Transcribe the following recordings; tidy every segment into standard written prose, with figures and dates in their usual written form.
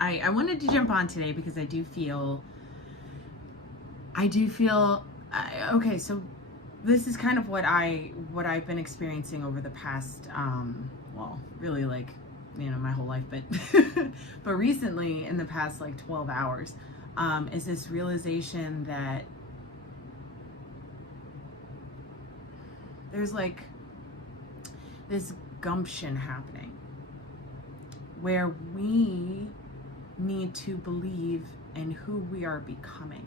I wanted to jump on today because I do feel, okay, so this is kind of what I've been experiencing over the past, well, really like, my whole life, but, but recently in the past like 12 hours, is this realization that there's like this gumption happening where we need to believe in who we are becoming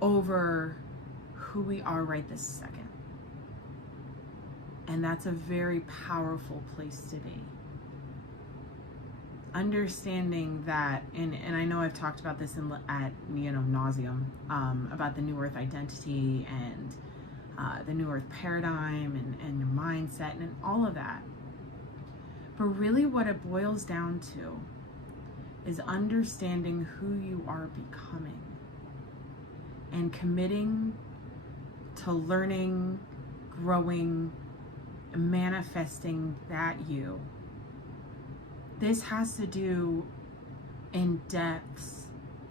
over who we are right this second. And that's a very powerful place to be. Understanding that, and I know I've talked about this at nauseum, about the New Earth identity and the New Earth paradigm and your mindset and all of that. But really what it boils down to is understanding who you are becoming and committing to learning, growing, manifesting that you. This has to do in depths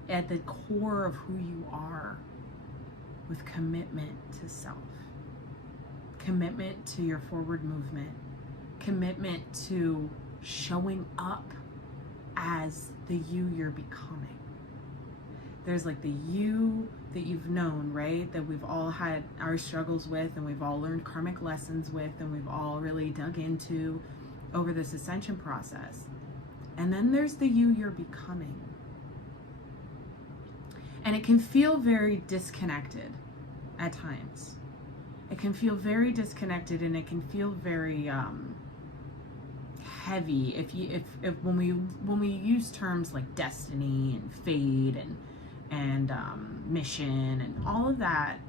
at the core of who you are with commitment to self, commitment to your forward movement, commitment to showing up as the you you're becoming. There's like the you that you've known, right? That we've all had our struggles with and we've all learned karmic lessons with and we've all really dug into over this ascension process. And then there's the you you're becoming. And it can feel very disconnected at times. It can feel very disconnected and it can feel very heavy if when we use terms like destiny and fate and mission and all of that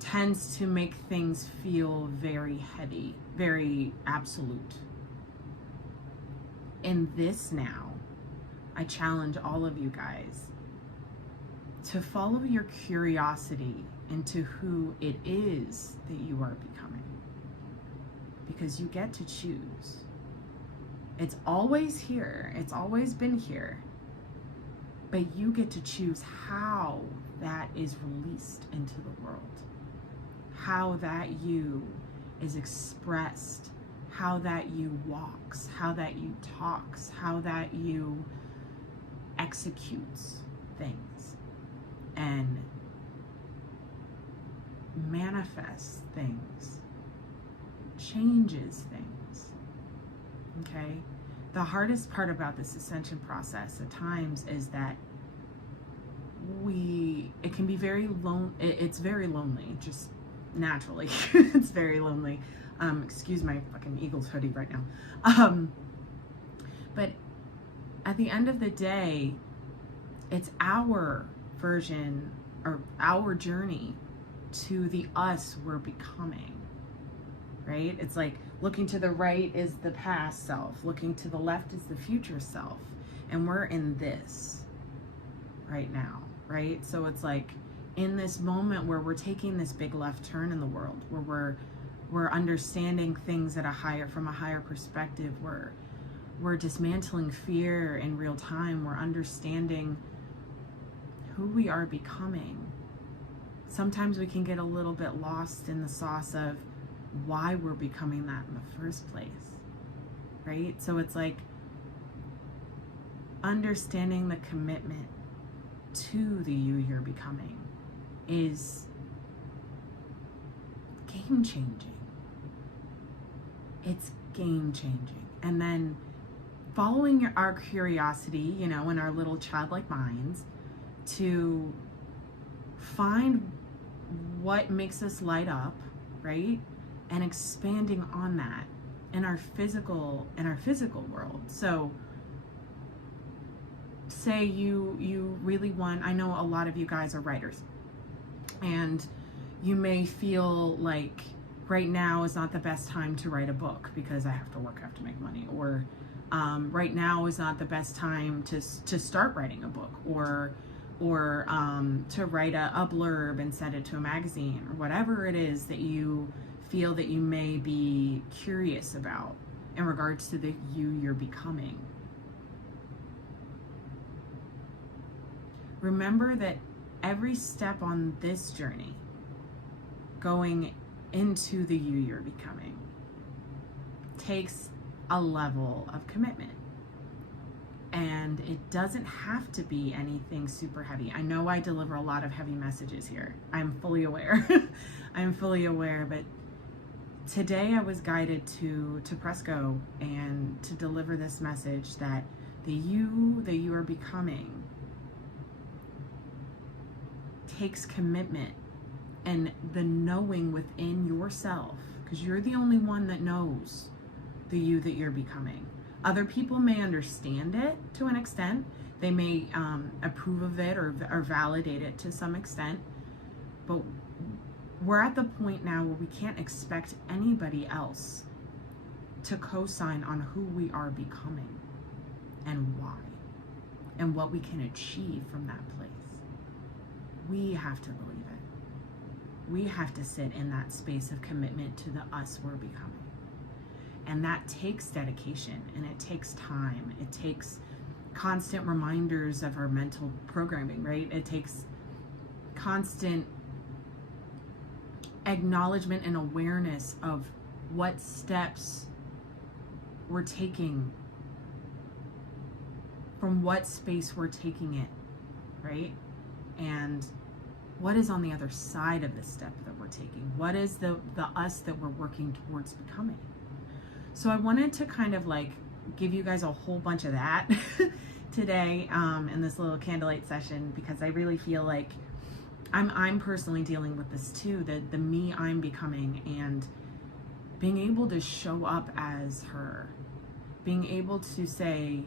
tends to make things feel very heavy, very absolute. In this now, I challenge all of you guys to follow your curiosity into who it is that you are becoming. Because you get to choose. It's always here. It's always been here. But you get to choose how that is released into the world. How that you is expressed. How that you walks. How that you talks. How that you executes things. And manifests things. Changes things. Okay? The hardest part about this ascension process at times is that it can be very it's very lonely, just naturally. It's very lonely. Excuse my fucking Eagles hoodie right now. But at the end of the day, it's our version or our journey to the us we're becoming. Right? It's like looking to the right is the past self, looking to the left is the future self, and we're in this right now, right? So it's like in this moment where we're taking this big left turn in the world, where we're understanding things from a higher perspective, we're dismantling fear in real time, we're understanding who we are becoming. Sometimes we can get a little bit lost in the sauce of why we're becoming that in the first place, right? So it's like understanding the commitment to the you you're becoming is game changing. It's game changing. And then following our curiosity, in our little childlike minds to find what makes us light up, right? And expanding on that in our physical world. So say you really want, I know a lot of you guys are writers, and you may feel like right now is not the best time to write a book because I have to work, I have to make money, or right now is not the best time to start writing a book, or to write a blurb and send it to a magazine, or whatever it is that you feel that you may be curious about in regards to the you you're becoming. remember that every step on this journey going into the you you're becoming takes a level of commitment. And it doesn't have to be anything super heavy. I know I deliver a lot of heavy messages here. I'm fully aware. I'm fully aware, but today I was guided to press go and to deliver this message that the you that you are becoming takes commitment and the knowing within yourself, because you're the only one that knows the you that you're becoming. Other people may understand it to an extent. They may approve of it or validate it to some extent. But we're at the point now where we can't expect anybody else to co-sign on who we are becoming and why and what we can achieve from that place. We have to believe it. We have to sit in that space of commitment to the us we're becoming. And that takes dedication, and it takes time. It takes constant reminders of our mental programming, right? It takes constant acknowledgement and awareness of what steps we're taking, from what space we're taking it, right? And what is on the other side of the step that we're taking? What is the us that we're working towards becoming? So I wanted to kind of like give you guys a whole bunch of that today in this little candlelight session, because I really feel like I'm personally dealing with this too, the me I'm becoming, and being able to show up as her, being able to say,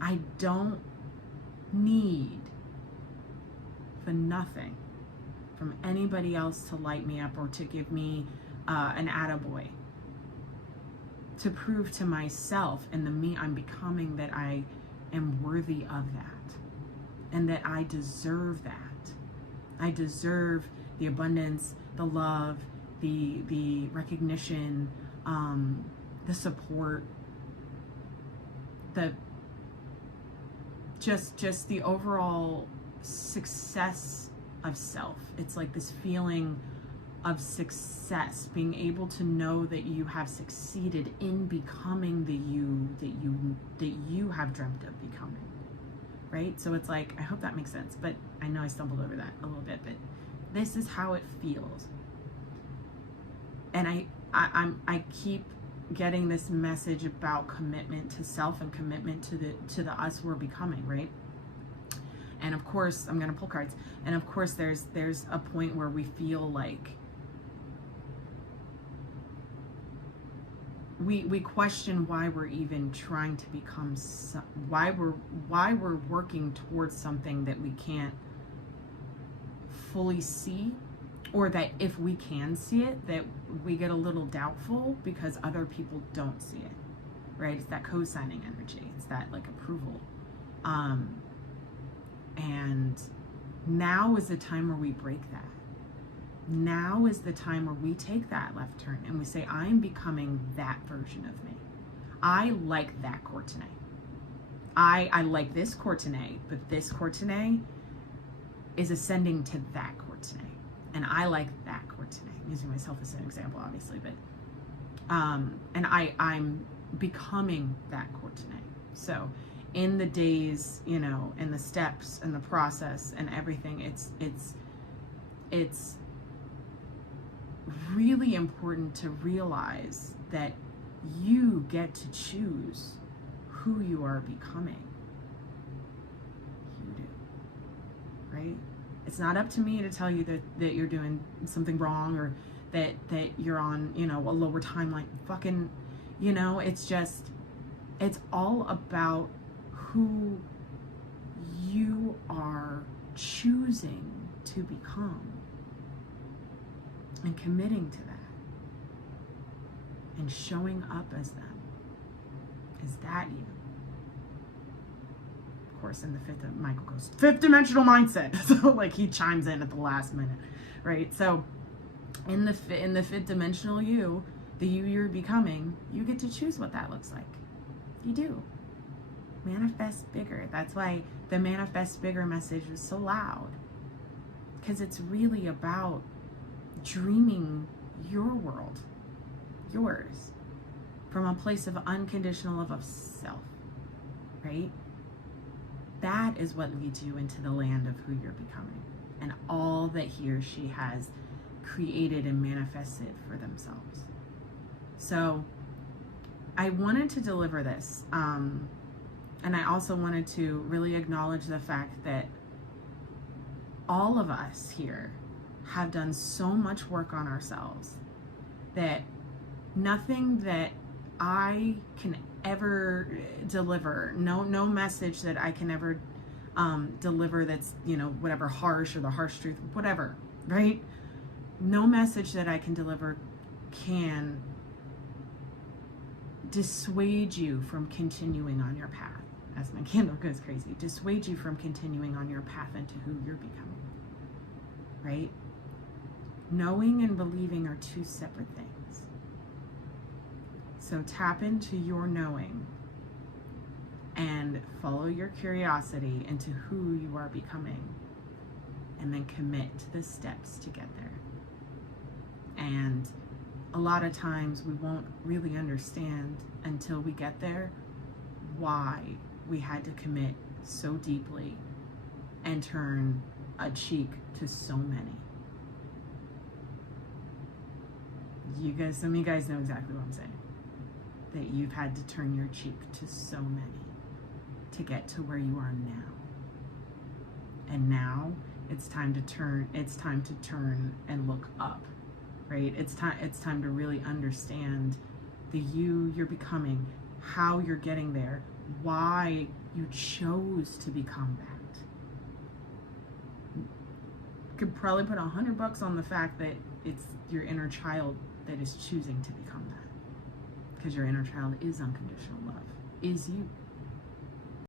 I don't need for nothing from anybody else to light me up or to give me an attaboy, to prove to myself and the me I'm becoming that I am worthy of that and that I deserve that. I deserve the abundance, the love, the recognition, the support, the just the overall success of self. It's like this feeling of success, being able to know that you have succeeded in becoming the you that you have dreamt of becoming, right? So it's like, I hope that makes sense, but I know I stumbled over that a little bit, but this is how it feels. And I keep getting this message about commitment to self and commitment to the us we're becoming, right? And of course, I'm gonna pull cards. And of course, there's a point where we feel like we question why we're even trying to become why we're working towards something that we can't fully see, or that if we can see it, that we get a little doubtful because other people don't see it, right? It's that co-signing energy. It's that like approval. And now is the time where we break that. Now is the time where we take that left turn and we say, I'm becoming that version of me. I like that courtenay. I like this courtenay, but this courtenay is ascending to that courtenay. And I like that courtenay. I'm using myself as an example, obviously, but and I'm becoming that courtenay. So in the days, you know, and the steps and the process and everything, it's really important to realize that you get to choose who you are becoming. You do, right? It's not up to me to tell you that you're doing something wrong or that you're on, you know, a lower timeline. Fucking, you know, it's all about who you are choosing to become and committing to that and showing up as them. Is that you? Of course, in the Michael goes, fifth dimensional mindset. So like he chimes in at the last minute, right? So in the fifth dimensional you, the you you're becoming, you get to choose what that looks like. You do. Manifest bigger. That's why the manifest bigger message was so loud, because it's really about dreaming your world, yours, from a place of unconditional love of self, right? That is what leads you into the land of who you're becoming and all that he or she has created and manifested for themselves. So I wanted to deliver this. And I also wanted to really acknowledge the fact that all of us here have done so much work on ourselves that nothing that I can ever deliver, no message that I can ever deliver that's, whatever, harsh or the harsh truth, whatever, right? No message that I can deliver can dissuade you from continuing on your path. As my candle goes crazy, dissuade you from continuing on your path into who you're becoming, right? Knowing and believing are two separate things. So tap into your knowing and follow your curiosity into who you are becoming, and then commit to the steps to get there. And a lot of times we won't really understand until we get there why we had to commit so deeply and turn a cheek to so many. Some of you guys know exactly what I'm saying. That you've had to turn your cheek to so many to get to where you are now. And now it's time to turn and look up, right? It's time to really understand the you you're becoming, how you're getting there, why you chose to become that. You could probably put $100 on the fact that it's your inner child that is choosing to become that, because your inner child is unconditional love, is you.